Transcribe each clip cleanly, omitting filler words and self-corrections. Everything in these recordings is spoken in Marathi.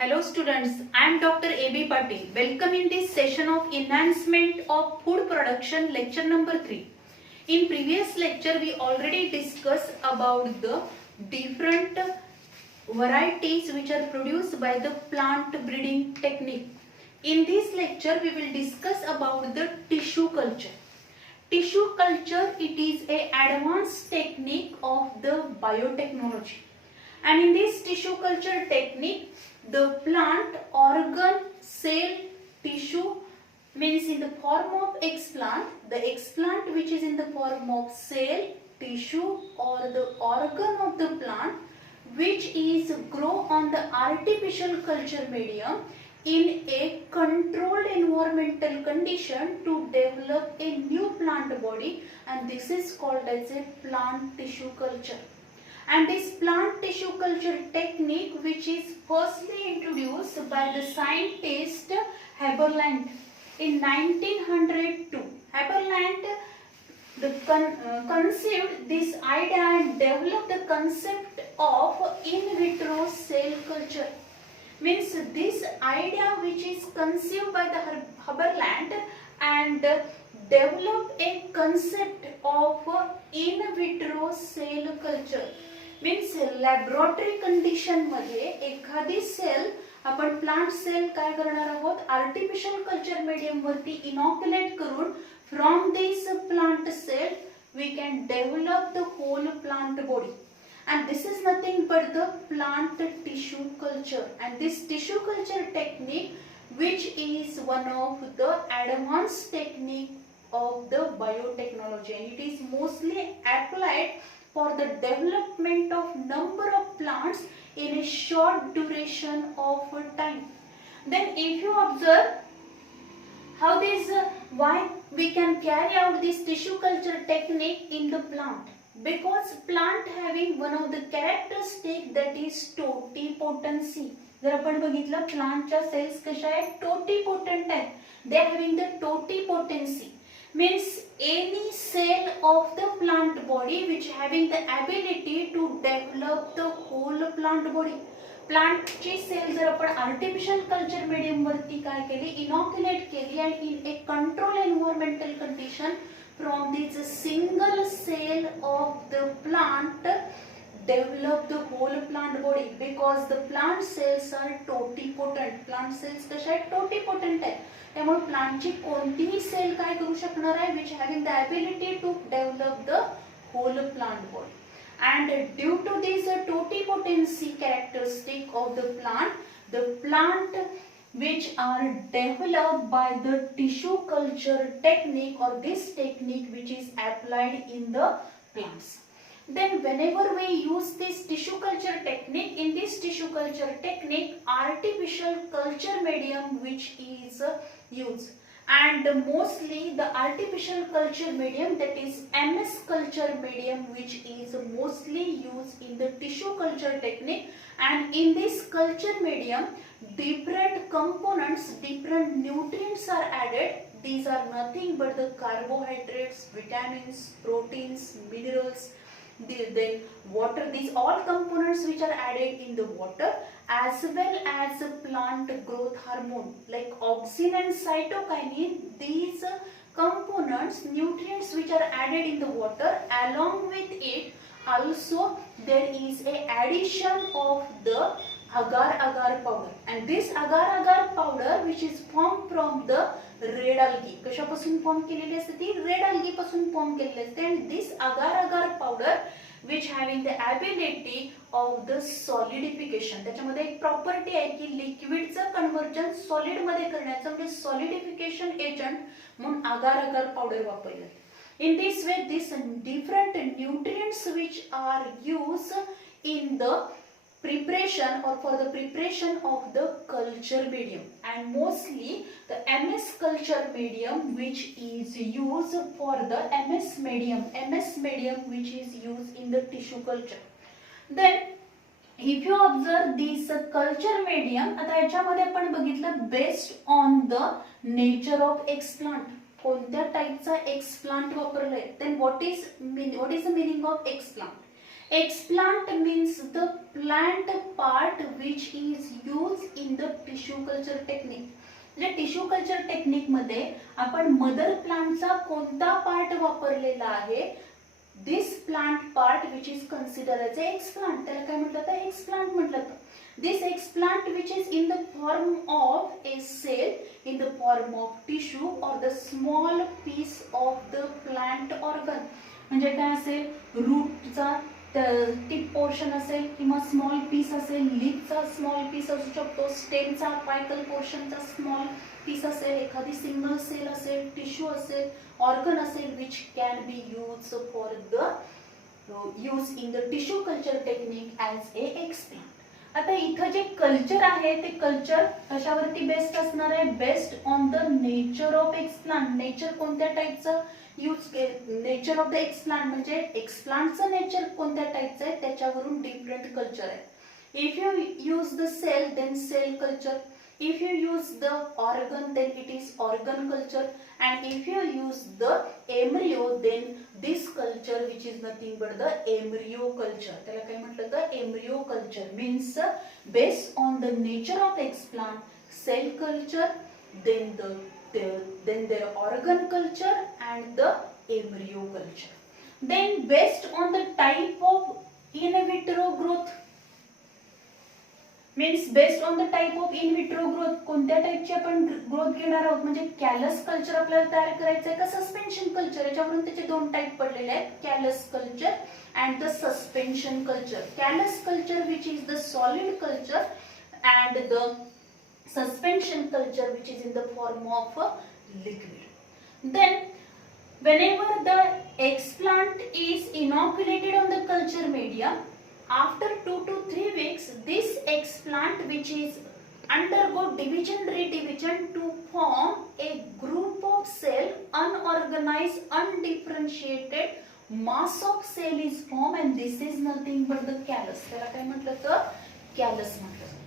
Hello students, I am Dr. A.B.PATIL. Welcome in this session of Enhancement of Food Production lecture number 3. In previous lecture we already discussed about the different varieties which are produced by the plant breeding technique. In this lecture we will discuss about the tissue culture. Tissue culture, it is an advanced technique of the biotechnology. And in this tissue culture technique, the plant organ, cell, tissue means in the form of explant, the explant which is in the form of cell, tissue or the organ of the plant which is grow on the artificial culture medium in a controlled environmental condition to develop a new plant body, and this is called as a plant tissue culture. And this plant tissue culture technique which is firstly introduced by the scientist Haberland in 1902. Haberland conceived this idea and developed the concept of in vitro cell culture. Means this idea which is conceived by the Haberland and developed a concept of in vitro cell culture. Means laboratory condition मध्ये एखादी सेल आपण प्लांट सेल काय करणार आहोत, आर्टिफिशियल कल्चर मीडियम वरती इनॉक्युलेट करून from this plant cell we can develop the whole plant body. And this is nothing but the plant tissue culture, and this tissue culture technique which is one of the advanced technique of the biotechnology, and it is mostly applied for the development of number of plants in a short duration of time. Then if you observe how this why we can carry out this tissue culture technique in the plant, because plant having one of the characteristic that is totipotency. जर आपण बघितलं प्लांटच्या सेल्स कशा आहेत, टोटिपोटेंट आहेत. they are having the totipotency means any cell of the plant body which having the ability to develop the whole plant body. Plant ची सेल जर आपण आर्टिफिशियल कल्चर मीडियम वरती काय केली, इनॉक्युलेट केली आणि in A control environmental condition from this single cell of the plant develop the whole plant body, because the plant cells are totipotent. plant cells कशा आहेत, totipotent आहेत. त्यामुळे प्लांटची कोणतीही सेल काय करू शकणार आहे, which having the ability to develop the whole plant body. And due to this totipotency characteristic of the plant which are developed by the tissue culture technique or this technique which is applied in the plants. Then whenever we use this tissue culture technique, in this tissue culture technique artificial culture medium which is used, and mostly the artificial culture medium, that is MS culture medium, which is mostly used in the tissue culture technique. And in this culture medium different components, different nutrients are added. These are nothing but the carbohydrates, vitamins, proteins, minerals, then water. These all components which are added in the water, as well as plant growth hormone like auxin and cytokinin. These components, nutrients which are added in the water, along with it also there is a addition of the agar-agar powder, and this agar-agar powder which is formed from the red algae. कशापासून फॉर्म केलेली असते ती, रेड algae पासून फॉर्म केलेली असते. and this agar-agar powder which having the ability of the solidification, त्याच्यामध्ये एक प्रॉपर्टी आहे की लिक्विडचं कन्वर्जन सॉलिड मध्ये करण्याचं, म्हणजे सॉलिडिफिकेशन एजंट म्हणून agar-agar powder वापरले. In this way, these different nutrients which are used in the preparation or for the preparation of the culture medium, and mostly the MS culture medium which is used for the MS medium which is used in the tissue culture. Then if you observe this culture medium, आता याच्यामध्ये आपण बघितलं based on the nature of explant, कोणत्या टाइपचा एक्सप्लांट वापरलाय. then what is the meaning of explant? Explant means the plant part which is used in the tissue culture technique. म्हणजे टिश्यू कल्चर टेक्निक मध्ये आपण मदर प्लांटचा कोणता पार्ट वापरलेला आहे, this plant part which is consider as a explant. त्याला काय म्हटलं तर एक्सप्लांट म्हटलं तर. This explant which is in the form of a cell, in the form of tissue or the small piece of the plant organ. म्हणजे काय असेल, रूटचा टिप पोर्शन असेल किंवा स्मॉल पीस असेल, लीफचा स्मॉल पीस असू शकतो, स्टेमचा पायकल पोर्शनचा स्मॉल पीस असेल, एखादी सिंगल सेल असेल, टिश्यू असेल, ऑर्गन असेल, which can B use for the use in the tissue culture technique as A explant. आता इथं जे कल्चर आहे ते कल्चर कशावरती बेस्ड असणार आहे, based on the nature of explant. Nature कोणत्या टाईपचं use, nature of the explant म्हणजे एक्सप्लांटचं नेचर कोणत्या टाईपचं आहे त्याच्यावरून डिफरंट कल्चर आहे. If you use the cell then cell culture, if you use the organ then it is organ culture, and if you use the embryo then this culture which is nothing but the embryo culture. त्याला काय म्हटलं तर embryo culture means based on the nature of explant, cell culture, then their organ culture and the embryo culture. Then based on the type of in vitro growth, means based on the type of in vitro growth, कोणत्या टाइपची आपण ग्रोथ घेणार आहोत, म्हणजे कॅलस कल्चर आपल्याला तयार करायचं आहे का सस्पेन्शन कल्चर. याच्यावरून त्याचे दोन टाइप पडलेले आहेत, callus culture and the suspension culture. Callus culture which is the solid culture and the suspension culture which is in the form of liquid. Then whenever the explant is inoculated on the culture media, after 2 to 3 weeks this explant which is undergo division redivision to form a group of cell, unorganized undifferentiated mass of cell is formed and this is nothing but the callus. त्याला काय म्हटलं तर callus म्हटलं.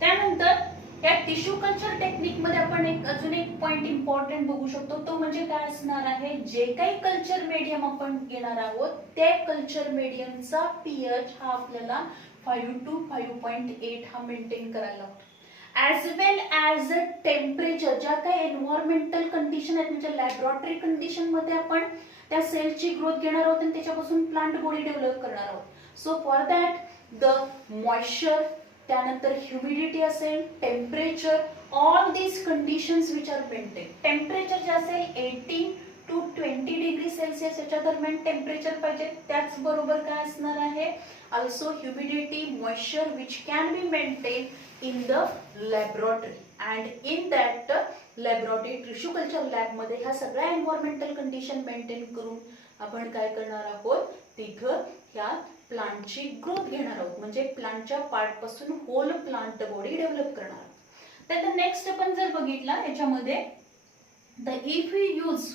त्यानंतर या टिश्यू कल्चर टेक्निक मध्ये आपण अजून एक पॉइंट इम्पॉर्टंट बघू शकतो, तो म्हणजे काय असणार आहे, जे काही कल्चर मीडियम आपण घेणार आहोत त्या कल्चर मीडियमचा पीएच हा आपल्याला 5 to 5.8 हा मेंटेन करायला लागतो. As well as a temperature, ज्या काही एन्व्हायरमेंटल कंडिशन आहेत म्हणजे लॅबोरेटरी कंडिशन मध्ये आपण त्या सेलची ग्रोथ घेणार आहोत आणि त्याच्यापासून प्लांट बॉडी डेव्हलप करणार आहोत. So for that the moisture, त्यानंतर ह्युमिडिटी असेल, temperature, all these conditions which are maintain. Temperature जे असेल 18 to 20 डिग्री सेल्सिअस याच्या दरम्यान टेम्परेचर पाहिजे. त्याचबरोबर काय असणार आहे, also humidity, moisture which can be maintain in the laboratory and in that laboratory tissue culture lab मध्ये ह्या सगळ्या एन्व्हायरमेंटल कंडिशन मेंटेन करून आपण काय करणार आहोत, तिथं ह्या प्लांटची ग्रोथ घेणार आहोत, म्हणजे प्लांटच्या पार्ट पासून होल प्लांट बॉडी डेव्हलप करणार आहोत. तर नेक्स्ट आपण जर बघितला याच्यामध्ये the if you use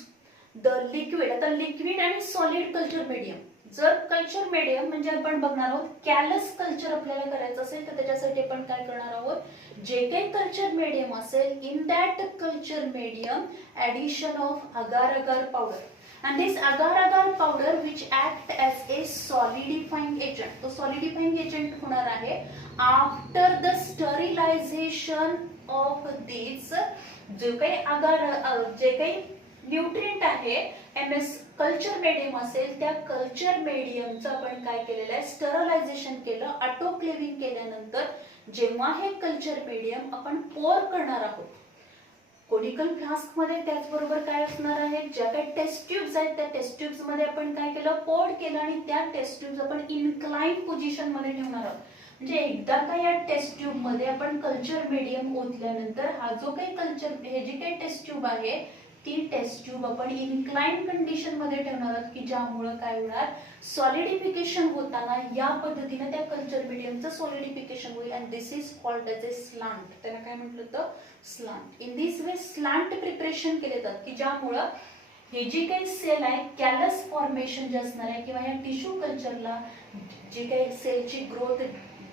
the liquid, आता लिक्विड आणि सॉलिड कल्चर मीडियम. जर कल्चर मीडियम म्हणजे आपण बघणार आहोत कॅलस कल्चर आपल्याला करायचं असेल तर त्याच्यासाठी आपण काय करणार आहोत, जे काही कल्चर मीडियम असेल in that culture medium addition of agar agar powder. And this agar-agar powder which act as a solidifying agent. तो solidifying agent होणार आहे after the sterilization of these जे काही न्यूट्रिएंट आहे एमएस कल्चर मीडियम असेल त्या कल्चर मीडियमचं आपण काय केलेलं आहे, स्टरलायझेशन केलं, ऑटोक्लेविंग केल्यानंतर जेव्हा हे कल्चर मीडियम आपण पोर करणार आहोत कोनिकल फ्लास्क मध्ये, त्याचबरोबर काय असणार आहे, ज्या काही टेस्ट ट्यूब्स आहेत त्या टेस्ट ट्यूब्स मध्ये आपण काय केलं, पोर्ड केलं आणि त्या टेस्ट ट्यूब्स आपण इन्क्लाइन पोझिशन मध्ये ठेवणार आहोत. म्हणजे एकदा का या टेस्ट ट्यूब मध्ये आपण कल्चर मीडियम ओतल्यानंतर हा जो काही कल्चर हे जी काही टेस्ट ट्यूब आहे ती टेस्ट ट्यूब आपण इन्क्लाइन कंडिशन मध्ये ठेवणार आहोत की ज्यामुळे काय होणार, सॉलिडिफिकेशन होताना या पद्धतीने त्या कल्चर मीडियमचं सॉलिडिफिकेशन होईल and this is called as a slant. त्याला काय म्हटलं तर slant. In this way slant preparation केले जातात की ज्यामुळे हे जी काही सेल आहे कॅलस फॉर्मेशन जे असणार आहे किंवा या टिश्यू कल्चरला जे काही सेलची ग्रोथ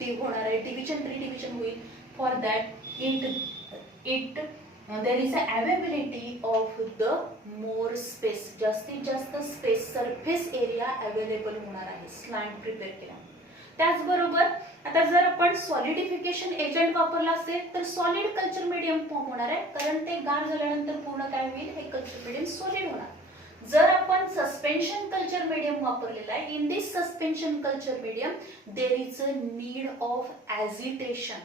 होणार आहे, डिव्हिजन रिडिव्हिजन होईल, for that it there is a availability of the more space, जास्तीत जास्त स्पेस सरफेस एरिया अवेलेबल होणार आहे स्लांट प्रिपेअर केल्यामुळे. त्याचबरोबर आता जर आपण सॉलिडिफिकेशन एजंट वापरला असेल तर सॉलिड कल्चर मीडियम फॉर्म होणार आहे, कारण ते गार झाल्यानंतर पूर्ण काय होईल, हे कल्चर मीडियम सॉलिड होणार. जर आपण सस्पेन्शन कल्चर मीडियम वापरलेला आहे, in this suspension culture medium there is a need of agitation.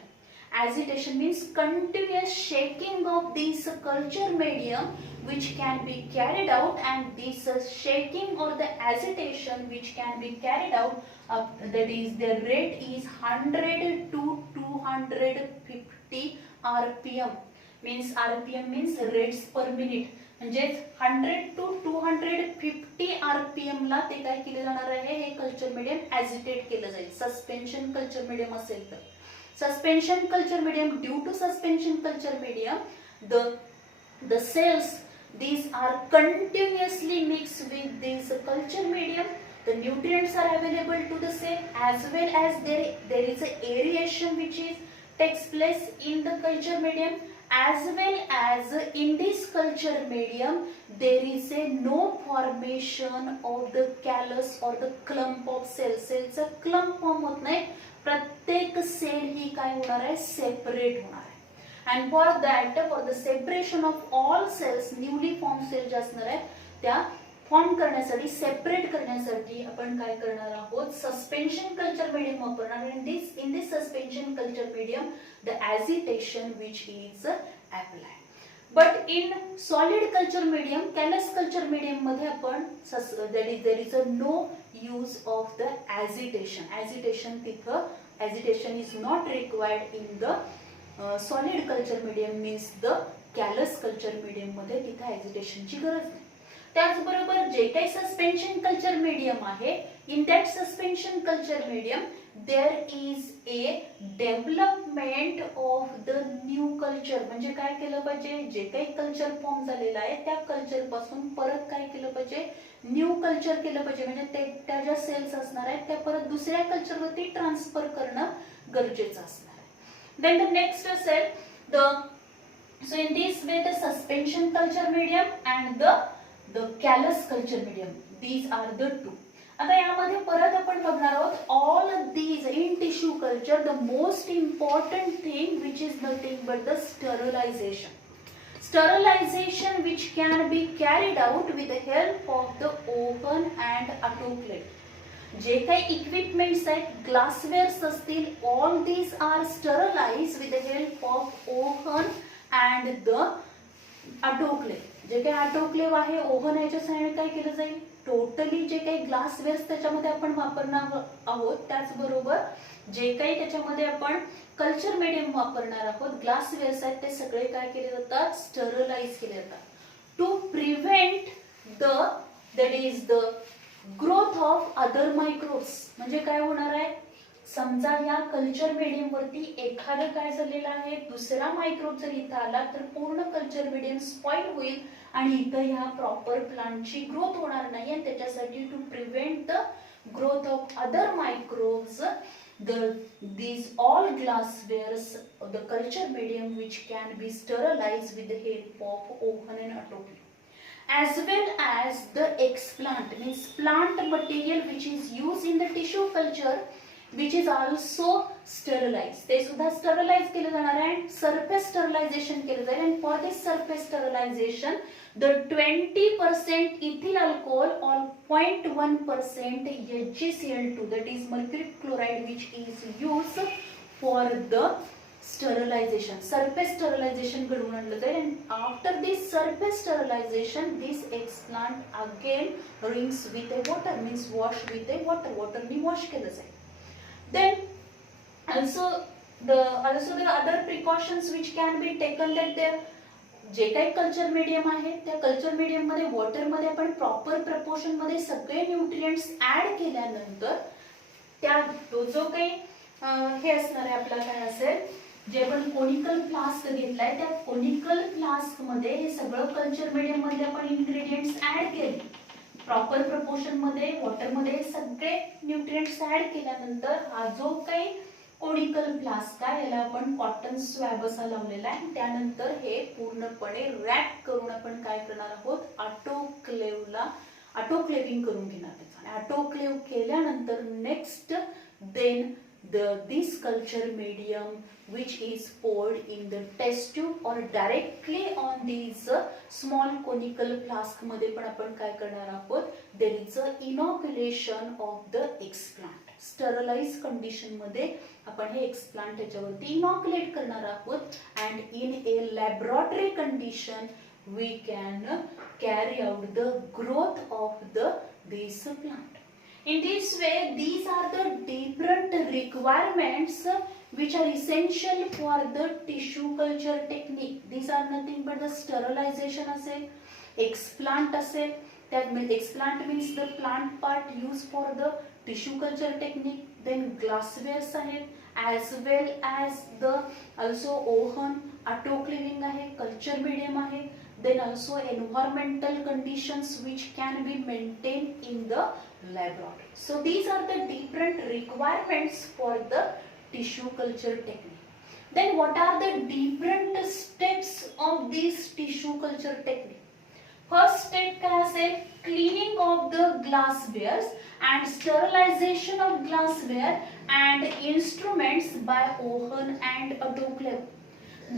Agitation means continuous shaking of this culture medium which can be carried out, and this shaking or the agitation which can be carried out, that is the rate is 100 to 250 rpm. means rpm means rates per minute, म्हणजे 100 to 250 rpm ला ते काय केले जाणार आहे, हे कल्चर मीडियम ॲजिटेट केलं जाईल. सस्पेन्शन कल्चर मीडियम असेल तर suspension culture medium, due to suspension culture medium the cells, these are continuously mixed with this culture medium. The nutrients are available to the cell, as well as there is a aeration which takes place in the culture medium, as well as in this culture medium there is a no formation of the callus or the clump of cells. Cells clump form होत नाही, प्रत्येक सेल ही काय होणार आहे, सेपरेट होणार आहे. And for that, for the separation of all cells, newly form cell ज्या असणार आहेत त्या फॉर्म करण्यासाठी, सेपरेट करण्यासाठी आपण काय करणार आहोत, सस्पेन्शन कल्चर मीडियम वापरणार. In this suspension culture medium the agitation which is applied. But in solid culture medium, callus culture medium मध्ये आपण there is a no use of the agitation. Agitation is not required in the solid culture medium, means the callus culture medium मध्ये तिथे agitation ची गरज नाही. त्याचबरोबर जे काही सस्पेन्शन कल्चर मीडियम आहे, in that suspension culture medium there is a development of the new culture. म्हणजे काय केलं पाहिजे, जे काही कल्चर फॉर्म झालेलं आहे त्या कल्चर पासून परत काय केलं पाहिजे, न्यू कल्चर केलं पाहिजे. म्हणजे त्या ज्या सेल्स असणार आहेत त्या परत दुसऱ्या कल्चर वरती ट्रान्सफर करणं गरजेचं असणार आहे. देन द नेक्स्ट असेल so in this way the suspension culture medium and the callus culture medium, these are the two. आता यामध्ये परत आपण बघणार आहोत, all these in tissue culture the most important thing which is nothing but the sterilization. Sterilization which can be carried out with the help of the oven and autoclave. जे काही इक्विपमेंट्स आहेत, ग्लासवेअर्स असतील, all these are sterilized with the help of oven and the autoclave. जे काही ऑटोक्लेव्ह आहे, ओव्हन याच्या सहाय्याने काय केलं जाईल, टोटली जे काही ग्लासवेअर्स त्याच्यामध्ये आपण वापरणार आहोत, त्याचबरोबर जे काही त्याच्यामध्ये आपण कल्चर मीडियम वापरणार आहोत, ग्लासवेअर्स आहेत, ते सगळे काय केले जातात, स्टरलाइज केले जातात. To prevent that is the growth of other microbes. म्हणजे काय होणार आहे, समजा या कल्चर मीडियम वरती एखादं काय झालेलं आहे, दुसरा मायक्रोब जर इथं आला तर पूर्ण कल्चर मीडियम स्पॉइल होईल आणि इथं ह्या प्रॉपर प्लांटची ग्रोथ होणार नाही. आणि त्याच्यासाठी to prevent the growth of other microbes, these all glasswares of the culture medium which can be sterilized with the help of oven and autoclave, as well as the explant, means plant material which is used in the tissue culture which is also sterilized. ते सुद्धा स्टरलाइज केले जाणार आहे, सरफेस स्टरलायझेशन केले जाईल. आणि for this surface sterilisation the 20% ethyl alcohol or 0.1% HgCl2, that is mercury chloride, which is used for the sterilization. Surface sterilization घडवून आणलं जाईल. And after this surface sterilization, this explant again rinse with a water, means wash with a water. water ने wash केलं जाईल. Then also the other precautions which can be taken, that there जे काही कल्चर मीडियम आहे त्या कल्चर मीडियम मध्ये वॉटर मध्ये आपण प्रॉपर प्रपोर्शन मध्ये सगळे न्यूट्रिएंट्स ऍड केल्यानंतर त्या जो काही हे असणार आहे आपला काय असेल, जे आपण कोनिकल फ्लास्क घेतलाय त्या कोनिकल फ्लास्क मध्ये हे सगळं कल्चर मीडियम मध्ये आपण इन्ग्रेडियंट्स ऍड केले प्रॉपर प्रपोर्शन मध्ये, वॉटर मध्ये सगळे न्यूट्रिएंट्स ऍड केल्यानंतर हा जो काही कोनिकल फ्लास्क आहे याला आपण कॉटन स्वॅब असा लावलेला आहे. त्यानंतर हे पूर्णपणे रॅप करून आपण काय करणार आहोत, ऑटोक्लेव्हिंग करून घेणार. आणि ऑटोक्लेव्ह केल्यानंतर next then this culture medium which is poured in the test tube or directly on these small conical flask मध्ये पण आपण काय करणार आहोत, there is a inoculation of the explant. Sterilize condition मध्ये आपण हे एक्सप्लांट त्याच्यावरती इनॉक्युलेट करणार आहोत and in a laboratory condition we can carry out the growth of this plant. In this way, these are the different requirements which are essential for the tissue culture technique. These are nothing but the sterilization असेल, explant असेल, that means explant means the plant part used for the tissue culture technique. Then glasswares आहेत, as well as the also oven, autoclaving आहे, culture medium आहे. Then also environmental conditions which can be maintained in the laboratory. So these are the different requirements for the tissue culture technique. Then what are the different steps of this tissue culture technique? First step काय असेल, cleaning of the glasswares and sterilization of glassware and instruments by oven and autoclave.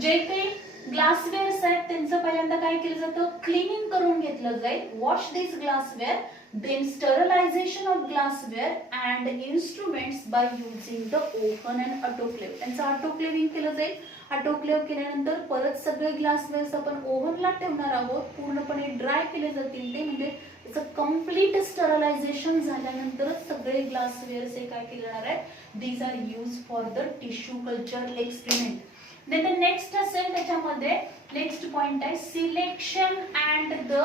जे काही ग्लासवेअर्स आहेत त्यांचं पहिल्यांदा काय केलं जातं, क्लिनिंग करून घेतलं जाईल, wash this glassware, then sterilization of glassware and instruments by using the oven and autoclave. त्यांचं ऑटोक्लेव्हिंग केलं जाईल. ऑटोक्लेव्ह केल्यानंतर परत सगळे ग्लासवेअर्स आपण ओव्हनला ठेवणार आहोत, पूर्णपणे ड्राय केले जातील ते, म्हणजे त्याचं कम्प्लीट स्टरलायझेशन झाल्यानंतरच सगळे ग्लासवेअर्स हे काय केले जाणार आहे, these are use for the tissue culture experiment. Then the next असेल त्याच्यामध्ये नेक्स्ट पॉइंट आहे selection and the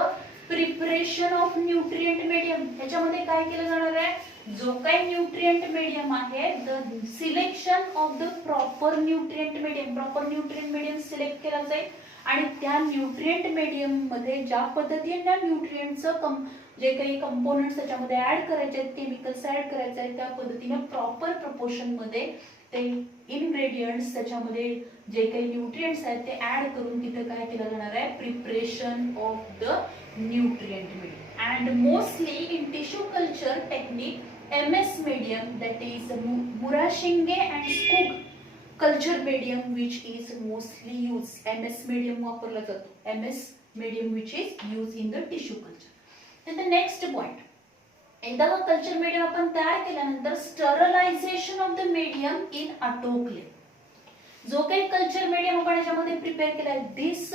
preparation of nutrient medium. ह्याच्यामध्ये काय केलं जाणार आहे, जो काही न्यूट्रिएंट मीडियम आहे, the selection of the proper nutrient medium select केला जाईल आणि त्या न्यूट्रिएंट मीडियम मध्ये ज्या पद्धतीने न्यूट्रिएंटचं जे काही कंपोनेंट्स त्याच्यामध्ये ऍड करायचे आहेत, केमिकल्स ऍड करायचे आहेत, त्या पद्धतीने प्रॉपर प्रपोर्शन मध्ये ते इन्ग्रेडियंट्स त्याच्यामध्ये जे काही न्यूट्रिएंट्स आहेत ते ऍड करून तिथे काय केलं जाणार आहे, preparation of the nutrient medium. And mostly in tissue culture technique MS medium, that is मुराशिंगे and Skoog culture medium which is mostly used. MS medium वापरला जातो, MS medium which is used in the tissue culture. Then the next point, एकदा हा कल्चर मीडियम आपण तयार केल्यानंतर sterilization of the medium in autoclave. जो काही कल्चर मीडियम आपण याच्यामध्ये प्रिपेअर केला आहे, this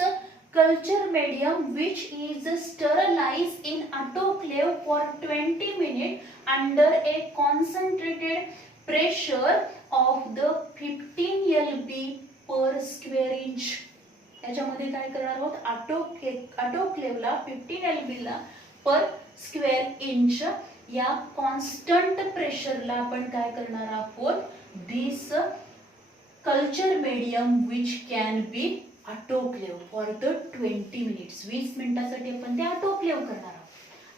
culture medium which is sterilized in autoclave for 20 minute under a concentrated pressure of the 15 LB per square inch. याच्यामध्ये काय करणार आहोत, ऑटोक्लेवला 15 LB ला पर स्क्वेअर इंच या कॉन्स्टंट प्रेशरला आपण काय करणार आहोत, this culture medium which can be autoclave for the 20 minutes. 20 मिनिटासाठी आपण ते ऑटोक्लेव करणार आहोत.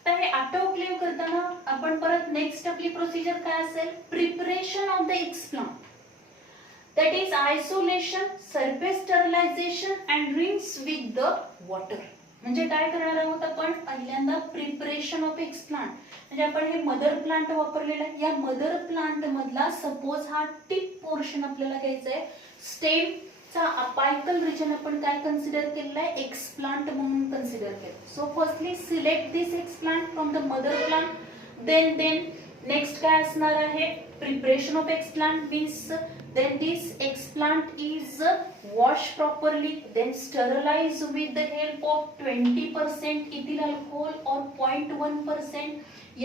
तर हे ऑटोक्लेव करताना आपण परत नेक्स्ट आपली प्रोसिजर काय असेल, preparation of the explant, that is isolation, surface sterilisation and rinse with the water. म्हणजे काय करणार आहोत आपण, पहिल्यांदा प्रिपरेशन ऑफ एक्सप्लांट, म्हणजे आपण हे मदर प्लांट वापरलेला आहे, या मदर प्लांट मधला सपोज हा टिप पोर्शन आपल्याला घ्यायचा आहे, स्टेमचा अपायकल रिजन आपण काय कन्सिडर केलेला आहे, एक्सप्लांट म्हणून कन्सिडर केलं. So firstly select this explant from the mother plant. Then next काय असणार आहे, preparation of explant means then this explant is washed properly, then sterilized with the help of 20% ethyl alcohol or 0.1%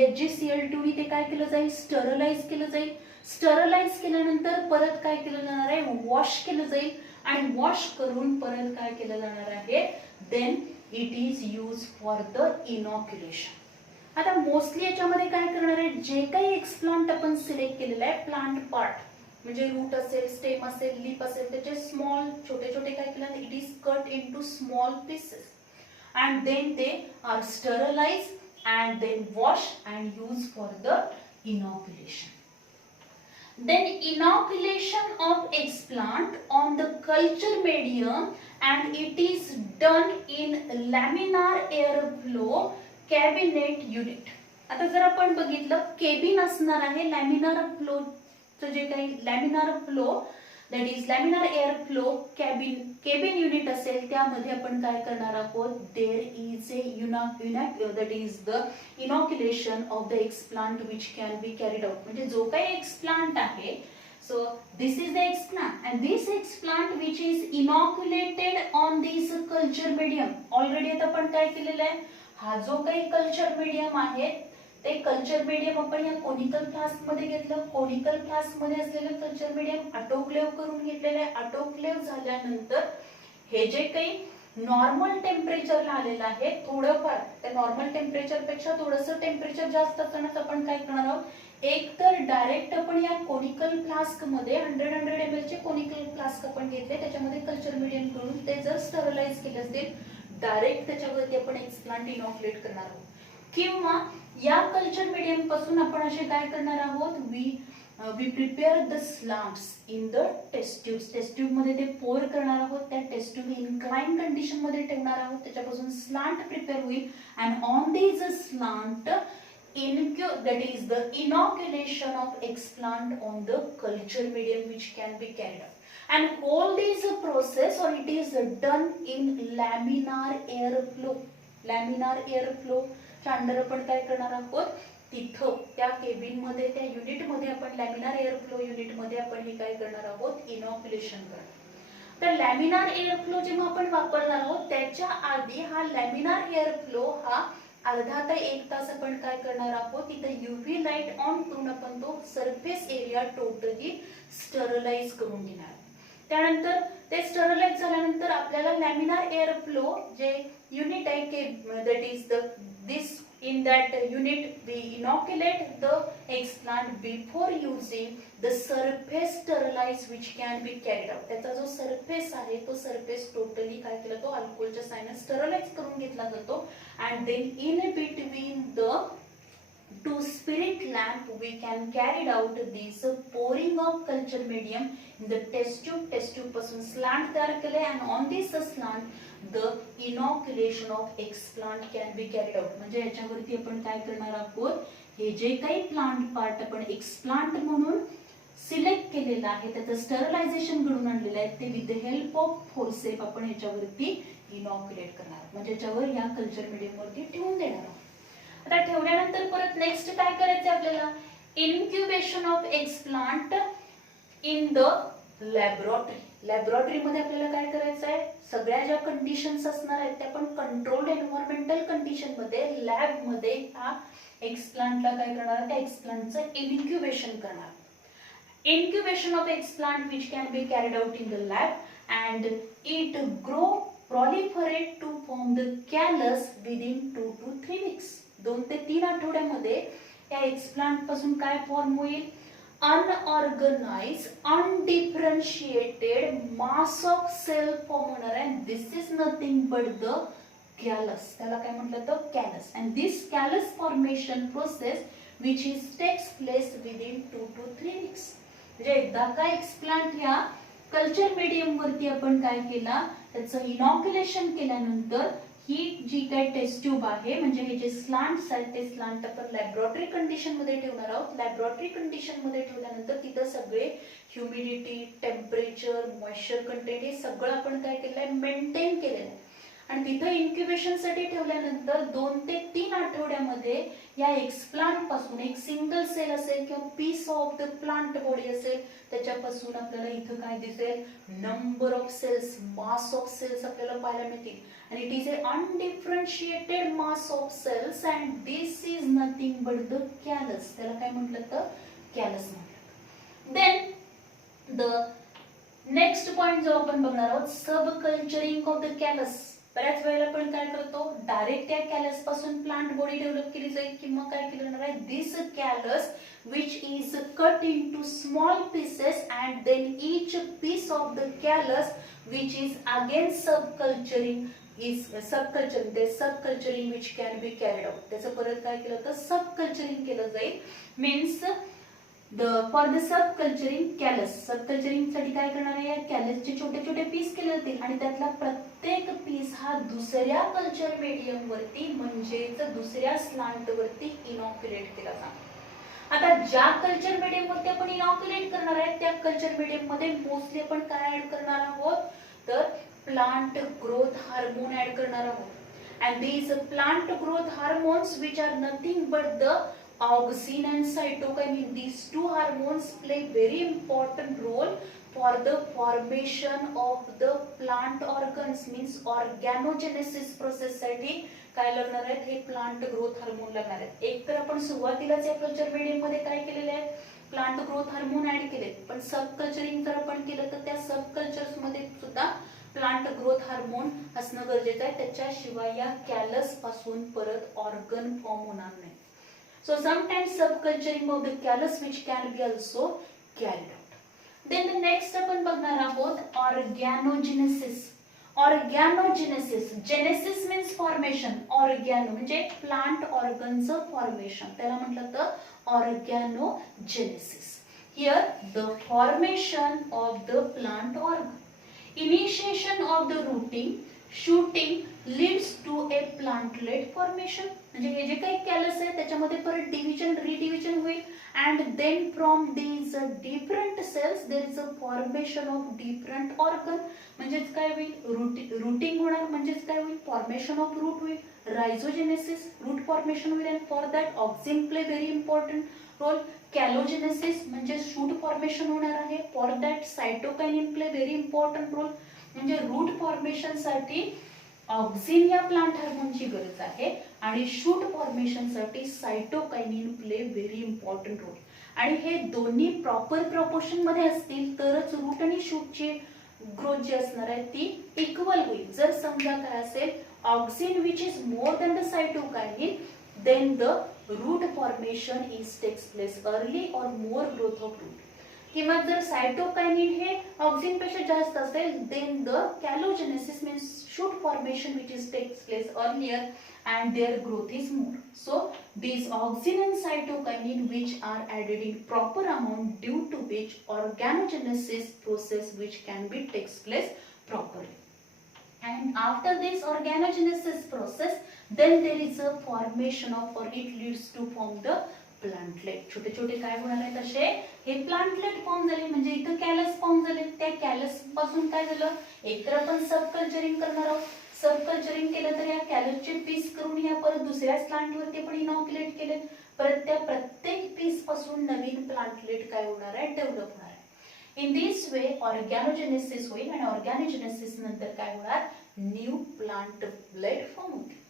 HgCl2 ने ते काय केलं जाईल, स्टरलाइज केलं जाईल. स्टरलाइज केल्यानंतर परत काय केलं जाणार आहे, वॉश केलं जाईल आणि वॉश करून परत काय केलं जाणार आहे, then it is use for the inoculation. आता मोस्टली याच्यामध्ये काय करणार आहे, जे काही एक्सप्लांट आपण सिलेक्ट केलेलं आहे, प्लांट पार्ट म्हणजे रूट असेल, स्टेम असेल, लीफ असेल, त्याचे स्मॉल छोटे छोटे काय केलं, it is cut into small pieces and then they are sterilize and then wash and use for the inoculation. Then inoculation of explant on the culture medium and it is done in laminar airflow cabinet unit. आता जर आपण बघितलं, केबिन असणार आहे, लॅमिनार फ्लो चं जे काही laminar flow that is laminar air flow cabin unit असेल त्यामध्ये आपण काय करणार आहोत, there is that is the inoculation of the explant which can be carried out. म्हणजे जो काही एक्सप्लांट आहे, so this is the explant and this explant which is inoculated on this culture medium. Already आता आपण काय केलेलं आहे, हा जो काही कल्चर मीडियम आहे ते कल्चर मीडियम आपण या कोनिकल फ्लास्क मध्ये घेतलं. कोनिकल फ्लास्क मध्ये असलेलं कल्चर मीडियम ऑटोक्लेव्ह करून घेतलेलं आहे. ऑटोक्लेव्ह झाल्यानंतर हे जे काही नॉर्मल टेम्परेचरला आलेलं आहे, थोडंफार त्या नॉर्मल टेम्परेचर पेक्षा थोडंसं टेम्परेचर जास्त असतानाच आपण काय करणार आहोत, एक तर डायरेक्ट आपण या कोनिकल फ्लास्क मध्ये 100 ml चे कोनिकल फ्लास्क आपण घेतले, त्याच्यामध्ये कल्चर मीडियम करून ते जर स्टरलाइज केले असतील डायरेक्ट त्याच्यावरती आपण एक्सप्लांट इनॉक्युलेट करणार आहोत. किंवा या कल्चर मीडियम पासून आपण असे काय करणार आहोत, we prepare the slants in the test tubes. Test tube मध्ये ते पोर करणार आहोत. त्या टेस्ट ट्यूब इन्क्लाइन कंडिशन मध्ये ठेवणार आहोत. त्याच्यापासून स्लांट प्रिपेअर होईल and on this slant that is the inoculation of explant on the culture medium which can be carried out. And all this process or it is done in laminar air flow. Laminar air flow च्या अंडर आपण काय करणार आहोत, तिथं त्या केबिन मध्ये त्या युनिट मध्ये आपण लॅमिनार एअर फ्लो युनिट मध्ये आपण हे काय करणार आहोत, इनॉक्युलेशन करणार. तर लॅमिनार एअर फ्लो जेव्हा आपण वापरणार आहोत त्याच्या आधी हा लॅमिनार एअर फ्लो हा अर्धा ते 1 तास आपण काय करणार आहोत, तिथे यूव्ही लाईट ऑन करून आपण तो सरफेस एरिया टोटली स्टरलाइज करून घेणार. त्यानंतर ते स्टरलाइज झाल्यानंतर आपल्याला लॅमिनार एअर फ्लो जे युनिट आहे के that is the this in that unit we inoculate the explant before using the surface sterilize which can be carried out. त्याचा जो सरफेस आहे तो सरफेस टोटली काय केला, तो अल्कोहोलच्या साहाय्याने स्टरलाइज करून घेतला जातो. and then in between the two spirit lamp we can carried out this pouring of culture medium in the test tube पासून slant तयार केले and on this slant the inoculation of explant can be carried out. म्हणजे याच्यावरती आपण काय करणार आहोत, हे जे काही प्लांट पार्ट आपण एक्सप्लांट म्हणून सिलेक्ट केलेला आहे त्याचं स्टरलायझेशन घडून आणलेलं आहे ते with the help of forceps आपण याच्यावरती इनॉक्युलेट करणार, म्हणजे याच्यावर या कल्चर मीडियम वरती ठेवून देणार आहोत. आता ठेवल्यानंतर परत नेक्स्ट काय करायचं आपल्याला, incubation of explant in the laboratory. Laboratory मध्ये आपल्याला काय करायचं आहे, सगळ्या ज्या कंडिशन्स असणार आहेत त्या आपण कंट्रोल्ड एन्व्हायरमेंटल कंडिशन मध्ये लॅब मध्ये हा एक्सप्लांटला काय करणार, त्या एक्सप्लांटचं इन्क्युबेशन करणार. Incubation of explant which can be carried out in the lab and it grow proliferate to form the callus within 2 to 3 weeks. 2 ते 3 आठवड्यामध्ये या एक्सप्लांट पासून काय फॉर्म होईल, unorganized undifferentiated mass of cell form होणार and this is nothing but the callus. त्याला काय म्हटलं तर callus and this callus formation process which is takes place within 2 to 3 weeks. म्हणजे एकदा का एक्सप्लांट या कल्चर मीडियम वरती आपण काय केला, त्याचं इनॉक्युलेशन केल्यानंतर ही जी काही टेस्ट ट्यूब आहे म्हणजे हे जे स्लांट्स आहेत ते स्लांट आपण लॅबोरेटरी कंडिशन मध्ये ठेवणार आहोत. लॅबोरेटरी कंडिशन मध्ये ठेवल्यानंतर तिथं सगळे ह्युमिडिटी, टेम्परेचर, मॉइश्चर कंटेंट हे सगळं आपण काय केलं आहे, मेंटेन केलेलं आहे. आणि तिथं इन्क्युबेशन साठी ठेवल्यानंतर 2 ते 3 आठवड्यामध्ये या एक्सप्लांट पासून एक सिंगल सेल असेल किंवा piece of the plant body असेल त्याच्यापासून आपल्याला इथं काय दिसेल, number of cells, mass of cells आपल्याला पाहायला मिळतील. आणि it is a undifferentiated mass of cells and this is nothing but the callus. त्याला काय म्हटलं तर कॅलस म्हटलं. देन द नेक्स्ट पॉइंट जो आपण बघणार आहोत, सब कल्चरिंग ऑफ द कॅलस. बऱ्याच वेळेला आपण काय करतो, डायरेक्ट त्या कॅलस पासून प्लांट बॉडी डेव्हलप केली जाईल किंवा काय केलं जाणार आहे, दिस callus which is cut into small pieces and then each piece of the callus which is again subculturing is subculturing. The subculturing which can be carried out. त्याचं परत काय केलं तर subculturing केलं जाईल. means for the subculturing callus. subculturing साठी काय करणार आहे, या कॅलसचे छोटे छोटे पीस केले जातील आणि त्यातला प्रत्येक पीस हा दुसऱ्या कल्चर मीडियम वरती म्हणजेच दुसऱ्या स्लांट वरती इनॉक्युलेट केला जाणार. आता ज्या कल्चर मीडियम मध्ये आपण इनॉक्युलेट करणार आहे त्या कल्चर मीडियम मध्ये मोस्टली आपण काय ऍड करणार आहोत तर प्लांट ग्रोथ हार्मोन ऍड करणार आहोत. And these plant growth hormones which are nothing but the auxin and cytokinin, these two hormones play very important role for the formation of the plant organs, means organogenesis process साठी काय लागणार आहेत हे प्लांट ग्रोथ हार्मोन लागणार आहेत. एक तर आपण सुरुवातीलाच या कल्चर मीडियम मध्ये काय केलेले आहे प्लांट ग्रोथ हार्मोन ऍड केले, पण सब कल्चरिंग जर आपण केलं तर त्या सब कल्चर्स मध्ये सुद्धा प्लांट ग्रोथ हार्मोन असणं गरजेचं आहे. त्याच्याशिवाय या कॅलस पासून परत ऑर्गन फॉर्म होणार नाही. So sometimes subculturing of the callus which can be also carried out. Then the next आपण बघणार आहोत organogenesis. Organogenesis, genesis means formation, organo म्हणजे plant organचं formation, त्याला म्हटलं तर organogenesis. Here the formation of the plant organ, initiation of the rooting, shooting leads to a plantlet formation. म्हणजे हे जे काही कॅलस आहे त्याच्यामध्ये परत डिव्हिजन रिडिव्हिजन होईल and then from these different cells there is a formation of different organ. म्हणजेच काय होईल रूटिंग होणार, म्हणजेच काय होईल फॉर्मेशन ऑफ रूट होईल, रायझोजेनेसिस रूट फॉर्मेशन होईल and for that auxin play very important role. Callogenesis म्हणजे शूट फॉर्मेशन होणार आहे, for that cytokinin play very important role. म्हणजे रूट फॉर्मेशन साठी ऑक्सिन या प्लांट हार्मोनची गरज आहे आणि शूट फॉर्मेशन साठी cytokinin play very important role. आणि हे दोन्ही प्रॉपर प्रपोर्शन मध्ये असतील तरच रूट आणि शूटची ग्रोथ जी असणार आहे ती इक्वल होईल. जर समजा काय असेल auxin which is more than the cytokinin then the root formation is takes place early or more growth of route. किंवा जर सायटोकायनिन हे ऑक्सिन पेक्षा जास्त असेल then the callogenesis means shoot formation which is takes place earlier and their growth is more. So these auxin and cytokinin which are added in proper amount due to which organogenesis process which can be takes place properly. And after this organogenesis process then there is a formation of or it leads to form the plantlet. छोटे छोटे काय होणार आहेत असे हे प्लांटलेट फॉर्म झाले. म्हणजे इथं कॅलस फॉर्म झाले, त्या कॅलस पासून काय झालं एकतर आपण सब कल्चरिंग करणार आहोत, सब कल्चरिंग केलं तर या कॅलसचे पीस करून या परत दुसऱ्याच प्लांट वरती आपण इनॉक्युलेट केले, परत त्या प्रत्येक पीस पासून नवीन प्लांटलेट काय होणार आहे डेव्हलप होणार आहे. इन दिस वे ऑर्गॅनोजेनेसिस होईल आणि ऑर्गॅनोजेनेसिस नंतर काय होणार न्यू प्लांटलेट फॉर्म होतील.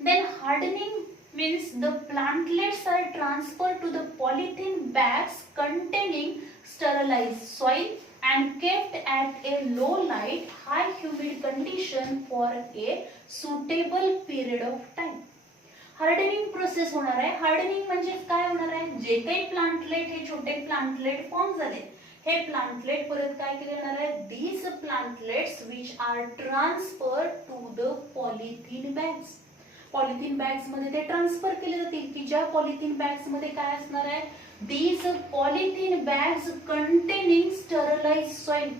Then hardening means the plantlets are transferred to the polythene bags containing sterilized soil and kept at a low light, high humid condition for a suitable period of time. Hardening process होणार आहे. हार्डनिंग म्हणजे काय होणार आहे जे काही प्लांटलेट हे छोटे प्लांटलेट फॉर्म झाले हे प्लांटलेट परत काय केले जाणार आहे these plantlets which are transferred to the polythene bags. Polythene bags मध्ये ते ट्रान्सफर केले जातील की ज्या पॉलिथिन बॅग्स मध्ये काय असणार आहे these polythene bags containing sterilize soil.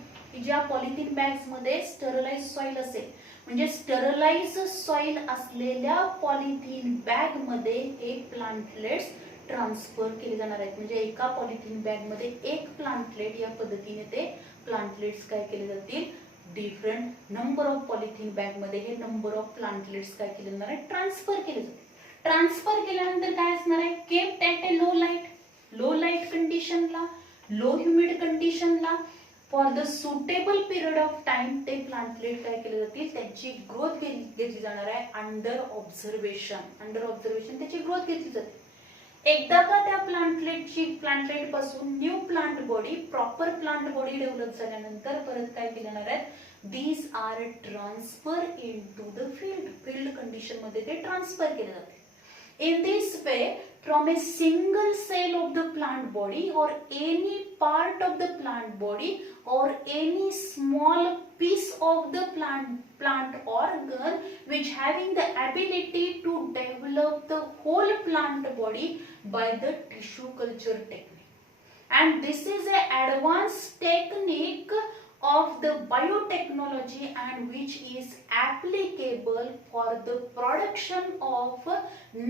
ज्या पॉलिथिन बॅग्स मध्ये स्टरलाइज सॉइल असेल म्हणजे स्टरलाइज सॉइल असलेल्या पॉलिथिन बॅग मध्ये हे प्लांटलेट्स ट्रान्सफर केले जाणार आहेत. म्हणजे एका पॉलिथिन बॅग मध्ये एक प्लांटलेट या पद्धतीने ते प्लांटलेट्स काय केले जातील different number of polythene bag मध्ये हे नंबर ऑफ प्लांटलेट्स काय केले जाणार आहे ट्रान्सफर केले जातील. ट्रान्सफर केल्यानंतर काय असणार आहे kept at a low light कंडिशनला लो ह्युमिड कंडिशनला for the suitable period of time ते प्लांटलेट काय केले जातील त्यांची ग्रोथ घेतली जाणार आहे अंडर ऑब्झर्वेशन त्याची ग्रोथ घेतली जाते. एकदा का त्या प्लांटलेट पासून new plant body proper plant body develop झाल्यानंतर परत काय केले जाणार आहेत these are transfer into the field condition मध्ये ते ट्रान्सफर केले जाते. In this way, from a single cell of the plant body or any part of the plant body or any small piece of the plant organ which having the ability to develop the whole plant body by the tissue culture technique. And this is an advanced technique of the biotechnology and which is applicable for the production of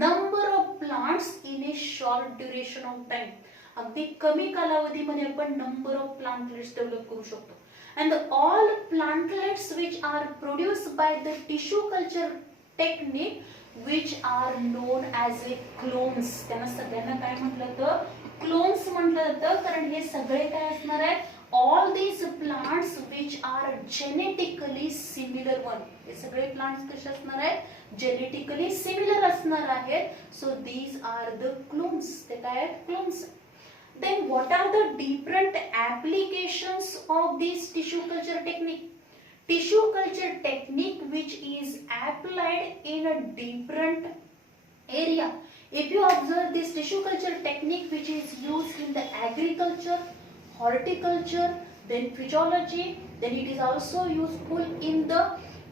number of plants in a short duration of time. अगदी कमी कालावधीमध्ये आपण नंबर ऑफ प्लांटलेट्स डेव्हलप करू शकतो. And all plantlets which are produced by the tissue culture technique which are known as a clones. त्यांना सगळ्यांना काय म्हटलं तर क्लोन्स म्हटलं जातं, कारण हे सगळे काय असणार आहेत, all these plants which are genetically similar one. हे सगळे प्लांट्स कसे असणार आहेत, जेनेटिकली सिमिलर असणार आहेत. So these are the clones. ते काय आहेत, clones. Then what are the different applications of this tissue culture technique? Tissue culture technique which is applied in a different area. If you observe this tissue culture technique which is used in the agriculture, horticulture, then physiology, then it is also useful in the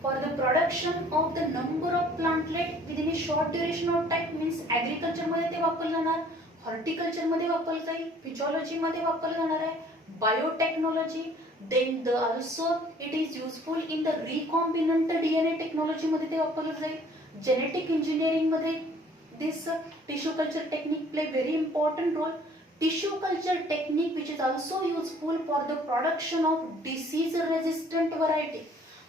for the production of the number of plantlet within a short duration of time. Means agriculture मध्ये ते वापरलं जाणार, हॉर्टिकल्चर मध्ये वापरलं जाईल, फिजियोलॉजी मध्ये वापरलं जाणार आहे, biotechnology, then the also it is useful in the recombinant DNA technology मध्ये ते वापरलं जाईल, जेनेटिक इंजिनिअरिंग मध्ये this tissue culture technique play very important role. Tissue culture technique which is also useful for the production of disease resistant variety.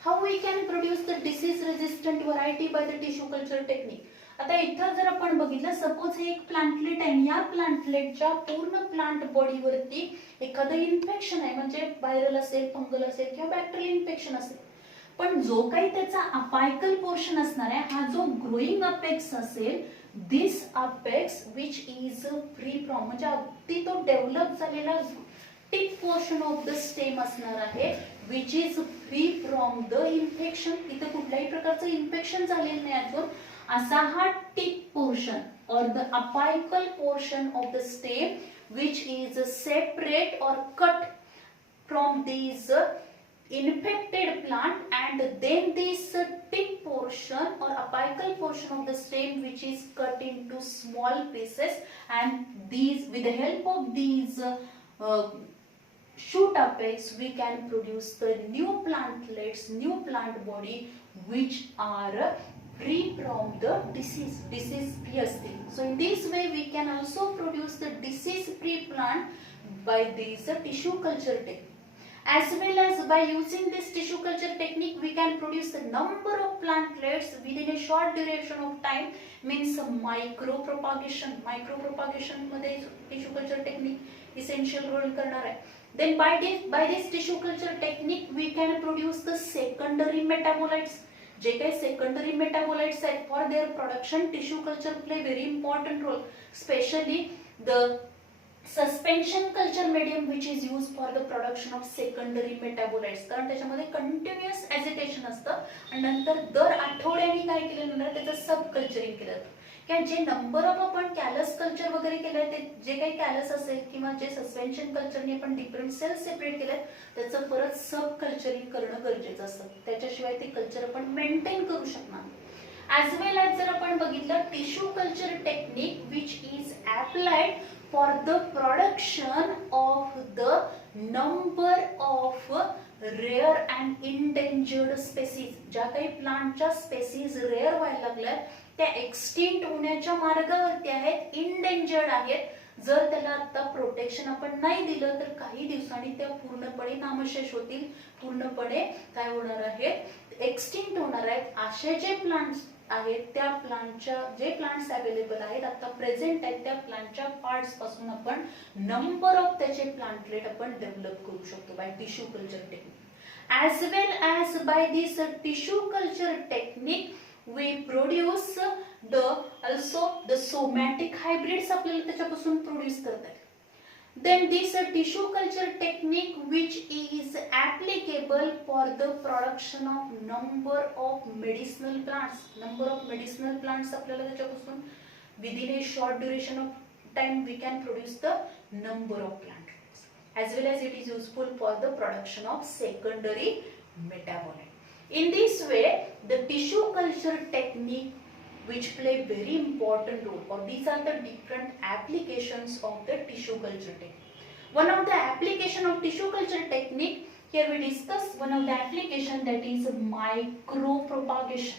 How we can produce the disease resistant variety by the tissue culture technique? आता इथं जर आपण बघितलं, सपोज हे एक प्लांटलेट आहे, या प्लांटलेटच्या पूर्ण प्लांट बॉडी वरती एखादं इन्फेक्शन आहे, म्हणजे व्हायरल असेल, फंगल असेल किंवा बॅक्टेरियल इन्फेक्शन असेल, पण जो काही त्याचा अपायकल पोर्शन असणार आहे, हा जो ग्रोइंग अपेक्स असेल, this apex which is free from, म्हणजे अगदी तो डेव्हलप झालेला tip portion of the stem असणार आहे, which is free from the infection. इथं कुठल्याही प्रकारचं इन्फेक्शन झालेलं नाही अजून, असा हा tip portion or the apical portion of the stem which is separate or cut from these infected plant, and then this tip portion or apical portion of the stem which is cut into small pieces, and these with the help of these shoot apex we can produce the new plantlets, new plant body which are free from the disease free asतील. So in this way we can also produce the disease free plant by this tissue culture technique. As well as by using this tissue culture technique we can produce the number of plantlets within a short duration of time, means micropropagation. Micropropagation मध्ये tissue culture technique essential role करणार आहे. Then by this tissue culture technique we can produce the secondary metabolites. जे काही secondary metabolites आहेत, for their production tissue culture play very important role, especially the suspension culture medium which is use for the production of secondary metabolites. कारण त्याच्यामध्ये कंटिन्युअस ॲजिटेशन असतं आणि नंतर दर आठवड्याने काय केलं जातं, त्याचं सब कल्चरिंग केलं जातं. किंवा जे नंबर ऑफ आपण कॅलस कल्चर वगैरे केलंय, ते जे काही कॅलस असेल किंवा जे सस्पेन्शन कल्चरने आपण डिफरंट सेल्स सेपरेट केलेत, त्याचं परत सब कल्चरिंग करणं गरजेचं असतं. त्याच्याशिवाय ते कल्चर आपण मेंटेन करू शकणार. ॲज वेल ॲज जर आपण बघितलं, tissue culture technique which is applied for the production of the number of rare and endangered species. ज्या काही प्लांटच्या स्पेसीज रेअर व्हायला लागल्यात, त्या एक्सटिंक्ट होण्याच्या मार्गावरती आहेत, इंडेंजर्ड आहेत. जर त्याला आता प्रोटेक्शन आपण नाही दिलं तर काही दिवसांनी त्या पूर्णपणे नामशेष होतील, पूर्णपणे काय होणार आहेत, एक्सटिंक्ट होणार आहेत. असे जे प्लांट्स आहेत, त्या प्लांटच्या जे प्लांट्स अवेलेबल आहेत आता प्रेझेंट आहेत, त्या प्लांटच्या पार्ट्स पासून आपण नंबर ऑफ त्याचे प्लांटलेट आपण डेव्हलप करू शकतो by tissue culture technique. As well as by this tissue culture technique we produce the also the somatic hybrids आपल्याला त्याच्यापासून प्रोड्यूस करता येईल. Then this tissue culture technique which is applicable for the production of number of medicinal plants. Number of medicinal plants आपल्याला त्याच्यापासून within a short duration of time we can produce the number of plants, as well as it is useful for the production of secondary metabolite. In this way, the tissue culture technique which play very important role, or these are the different applications of the tissue culture technique. One of the application of tissue culture technique Here we discuss one of the application, that is micropropagation.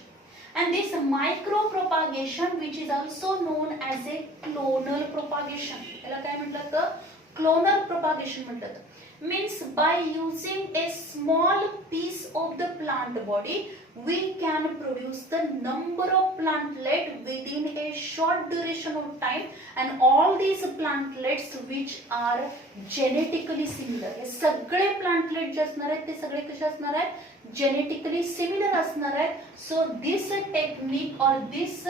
And this micropropagation, which is also known as a clonal propagation. याला काय म्हणतात तर clonal propagation म्हणतात. Means by using a small piece of the plant body, we can produce the number of plantlet within a short duration of time, and all these plantlets which are genetically similar. हे सगळे plantlet जे असणार आहेत ते सगळे कसे असणार आहेत, genetically similar असणार आहेत. So this technique or this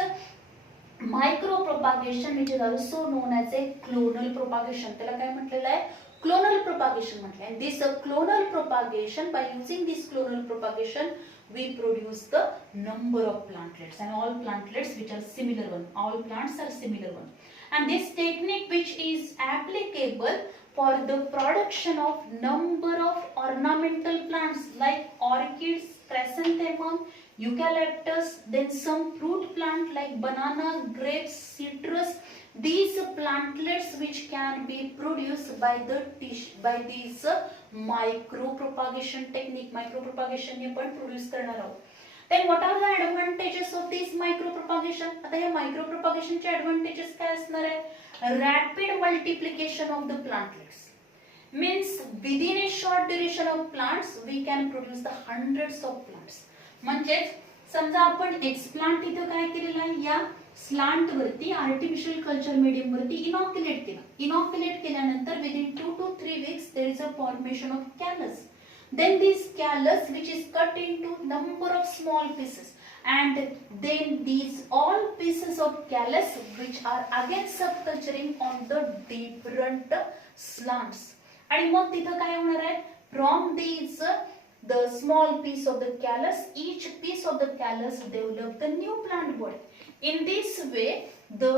micropropagation, which is also known as a clonal propagation, त्याला काय म्हटलेलं आहे, clonal propagation म्हटलं. And this clonal propagation, by using this clonal propagation, we produce the number of plantlets, and all plantlets which are similar one, all plants are similar one. And this technique which is applicable for the production of number of ornamental plants like orchids, chrysanthemum, eucalyptus, then some fruit plant like banana, grapes, citrus. These plantlets which can be produced by these micropropagation technique. Micropropagation ने पण produce करणार आहोत. Then what are the advantages of this micropropagation? आता या micropropagation चे advantages काय असणार आहे? Rapid multiplication of the plantlets. Means within a short duration of plants we can produce the hundreds of plants. म्हणजे समजा आपण एक्सप्लांट इथं काय केलेलं आहे, या स्लांट वरती आर्टिफिशियल कल्चर मीडियम वरती इनॉक्युलेट केलं. इनॉक्युलेट केल्यानंतर within 2 to 3 weeks there is a formation of callus. Then this callus which is cut into number of small pieces, and then these all pieces of callus which are again subculturing on the different slants. आणि मग तिथं काय होणार आहे, from these the small piece of the callus, each piece of the callus develop the new plant body. In this way, the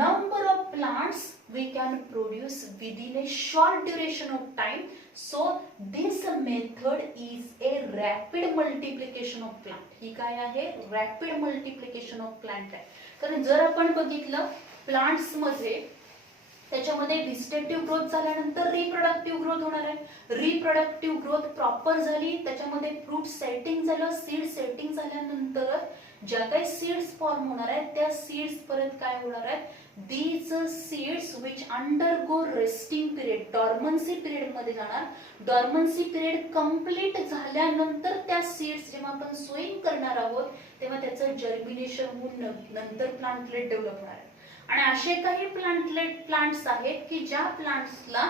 number of plants we can produce within a short duration of time. So this method is a rapid multiplication of plant. ही काय आहे, rapid multiplication of plant आहे. कारण जर आपण बघितलं प्लांट्स मध्ये त्याच्यामध्ये व्हेजिटेटिव्ह ग्रोथ झाल्यानंतर रिप्रोडक्टिव्ह ग्रोथ होणार आहे. रिप्रोडक्टिव्ह ग्रोथ प्रॉपर झाली, त्याच्यामध्ये फ्रूट सेटिंग झालं, सीड सेटिंग झाल्यानंतर ज्या काही सीड्स फॉर्म होणार आहेत त्या सीड्स परत काय होणार आहेत, these seeds which undergo resting period, dormancy period मध्ये जाणार. dormancy period complete झाल्यानंतर त्या सीड्स जेव्हा आपण सोइंग करणार आहोत तेव्हा त्याचं जर्मिनेशन होऊन नंतर प्लांटलेट डेव्हलप होणार आहे. आणि असे काही प्लांट्स आहेत की ज्या प्लांट्सला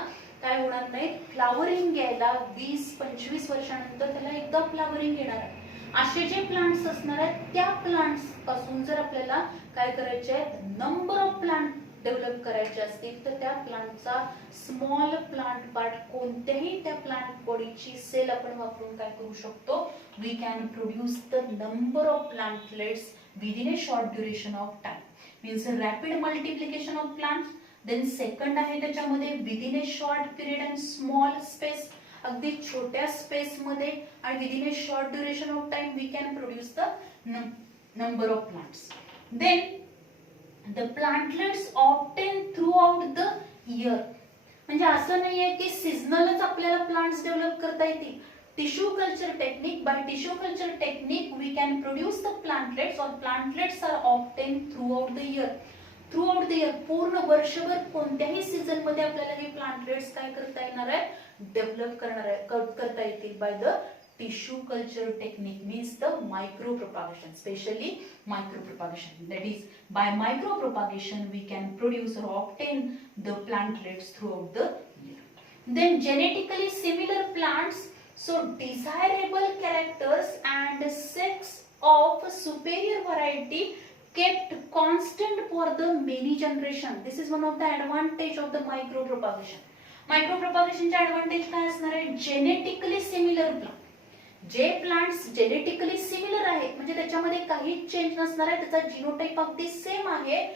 काय होणार नाही, फ्लावरिंग यायला 20-25 वर्षानंतर त्याला एकदा फ्लावरिंग येणार आहे. असे जे प्लांट्स असणार आहेत त्या प्लांट्स पासून जर आपल्याला काय करायचे आहे, नंबर ऑफ प्लांट डेव्हलप करायचे असतील तर त्या प्लांटचा स्मॉल प्लांट पार्ट कोणत्याही त्या प्लांट बॉडीची सेल आपण वापरून काय करू शकतो, we can produce the number of plantlets within a short duration of time. Means rapid multiplication of plants. Then second आहे त्याच्यामध्ये within a short period and small space, अगदी छोट्या स्पेस मध्ये आणि within a short duration of time we can produce the number of plants. Then the plantlets obtained throughout the year. म्हणजे असं नाहीये की सीजनलच आपल्याला प्लांट्स डेव्हलप करता येतील. Tissue culture technique, by tissue culture technique we can produce the plantlets, or plantlets are obtained throughout the year. Throughout the year, पूर्ण वर्षभर कोणत्याही सीझन मध्ये आपल्याला हे प्लांटलेट्स काय करता येणार आहे, डेव्हलप करता येतील by the tissue culture technique, means the micropropagation, especially micropropagation. That is, by micropropagation we can produce or obtain the plantlets throughout the year. Then genetically similar plants, so desirable characters and sex of superior variety kept constant for the many generation. This is one of the advantage of the micropropagation. Micropropagation चे advantage काय असणार आहे, genetically similar plant. जे प्लांट्स जेनेटिकली सिमिलर आहेत म्हणजे त्याच्यामध्ये काहीच चेंज नसणार आहे, त्याचा जीनोटाइप अगदी सेम आहे,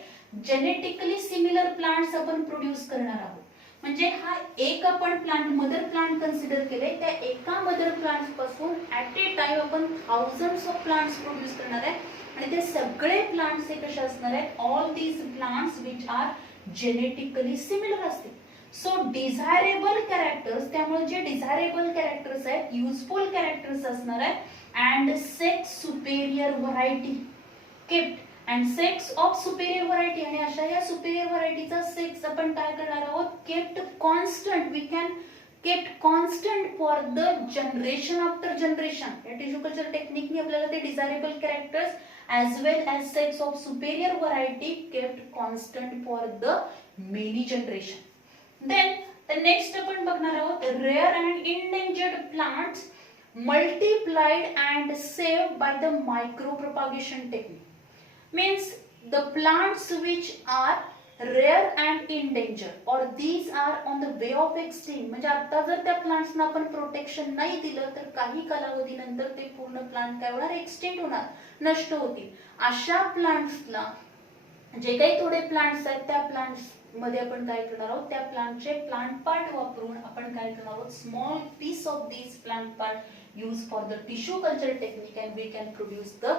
जेनेटिकली सिमिलर प्लांट्स आपण प्रोड्यूस करणार आहोत. म्हणजे हा एक आपण प्लांट मदर प्लांट कन्सिडर केले, त्या एका मदर प्लांट पासून ऍट ए टाइम आपण थाउजंड्स ऑफ प्लांट्स प्रोड्यूस करणार आहे. आणि ते सगळे प्लांट्स हे कसे असणार आहेत, all these plants which are genetically similar असतील. सो डिझायरेबल कॅरेक्टर्स, त्यामुळे जे डिझायरेबल कॅरेक्टर्स आहेत, युजफुल कॅरेक्टर्स असणार आहेत and sex superior variety kept and sex of superior variety, आणि अशा या सुपेरियर व्हरायटीचा सेक्स आपण काय करणार आहोत, kept constant, we can kept constant for the generation after generation. या टिश्यू कल्चर टेक्निकनी आपल्याला ते desirable characters as well as sex of superior variety kept constant for the many generation. Then the next आपण बघणार आहोत rare and endangered plants multiplied and saved by the micropropagation technique. Means the plants which are rare and endangered or these are on the way of extinct, म्हणजे आता जर त्या प्लांट्सना आपण प्रोटेक्शन नाही दिलं तर काही कालावधीनंतर ते पूर्ण प्लांट काय होणार, एक्सटिंक्ट होणार, नष्ट होतील. अशा प्लांट्सला जे काही थोडे प्लांट्स आहेत त्या प्लांट्स मध्ये आपण काय करणार आहोत, त्या प्लांटचे प्लांट पार्ट वापरून आपण काय करणार आहोत, small piece of this plant part use for the tissue culture technique and we can produce the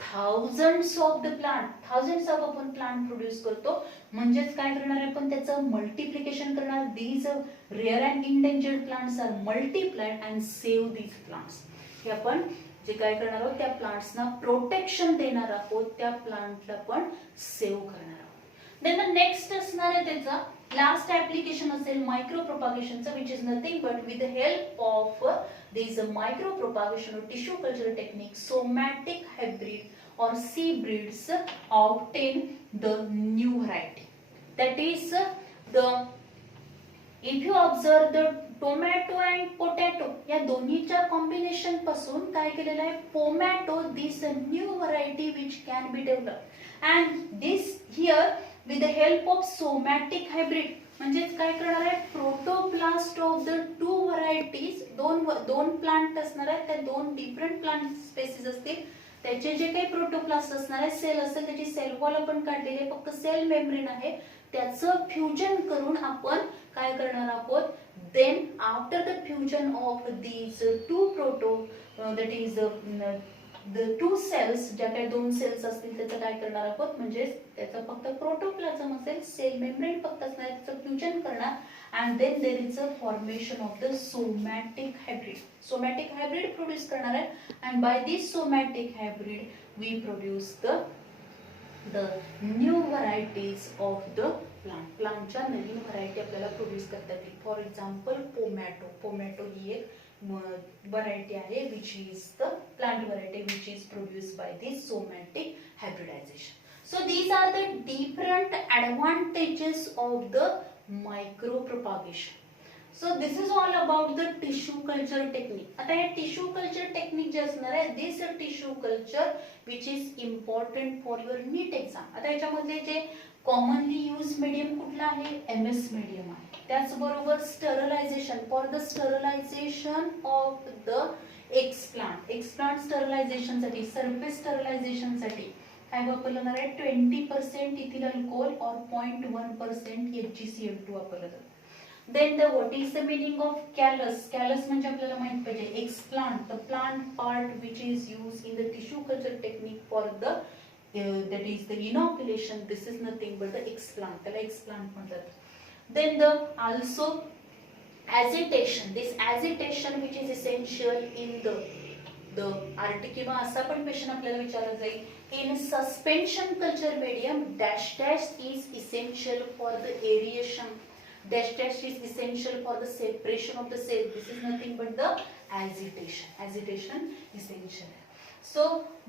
thousands of the plant, thousands of आपण प्लांट प्रोड्यूस करतो. म्हणजेच काय करणार आपण, त्याचं मल्टिप्लिकेशन करणार. these rare and endangered plants are multiplied and save these plants. हे आपण जे काय करणार आहोत, त्या प्लांट्सना प्रोटेक्शन देणार आहोत, त्या प्लांटला पण सेव्ह करणार आहोत. देन द नेक्स्ट असणार आहे त्याचा लास्ट ऍप्लिकेशन असेल मायक्रोप्रोपागेशनचं, which is nothing but with the help of this micropropagation or tissue culture technique, somatic hybrid or seed breeds obtain the new variety. That is if you observe the tomato and potato, या दोन्हीच्या कॉम्बिनेशन पासून काय केलेलं आहे, पोमॅटो, दिस new variety which can be developed and this here with the help of somatic hybrid. म्हणजे काय करणार आहे, protoplast of the two varieties, दोन प्लांट असणार आहेत, त्या दोन डिफरंट प्लांट स्पेसिस असतील, त्याचे जे काही प्रोटोप्लास्ट असणार आहे, सेल असेल, त्याची सेल वॉल आपण काढलेली आहे, फक्त सेल मेम्ब्रेन आहे, त्याचं फ्युजन करून आपण काय करणार आहोत. Then after the fusion of these two proto that is the two cells, ज्या काही दोन सेल्स असतील त्याचं काय करणार आहोत, म्हणजे त्याचं फक्त प्रोटोप्लाझम असेल, सेल मेम्ब्रेन फक्त असणार, त्याचं फ्युजन करणार and then there is a formation of the somatic hybrid. Somatic hybrid produce करणार आहे and by this somatic hybrid we produce the new varieties of the plant. प्लांटच्या नवीन व्हरायटी आपल्याला प्रोड्यूस करता येतील. फॉर एक्झाम्पल पोमॅटो ही एक variety आहे which is the plant variety which is produced by this somatic hybridization. So these are the different advantages of the micropropagation. So this is all about the tissue culture technique. आता हे tissue culture technique जे असणार आहे, this tissue culture which is important for your NEET exam. आता याच्यामध्ये जे कॉमनली यूज मीडियम कुठला आहे, MS मीडियम आहे. त्याचबरोबर sterilisation, for the sterilisation of the explant sterilisation साठी, सरफेस स्टरलायझेशन साठी काय वापरलं आहे, 20% इथिल अल्कोहोल और 0.1% HgCl2 वापरलं जातं. Then what is the meaning of callus. Callus म्हणजे आपल्याला माहित पाहिजे explant, the plant part which is use in the tissue culture technique for the that is the inoculation. This is nothing but the explant, त्याला explant म्हणतात. Then the also agitation, this agitation which is essential in the RT किंवा असा पण क्वेश्चन आपल्याला विचारला जाईल, in suspension culture medium dash dash is essential for the aeration, dash dash is essential for the separation of the cell. This is nothing but the agitation essential. So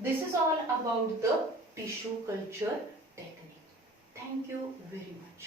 this is all about the tissue culture technique. Thank you very much.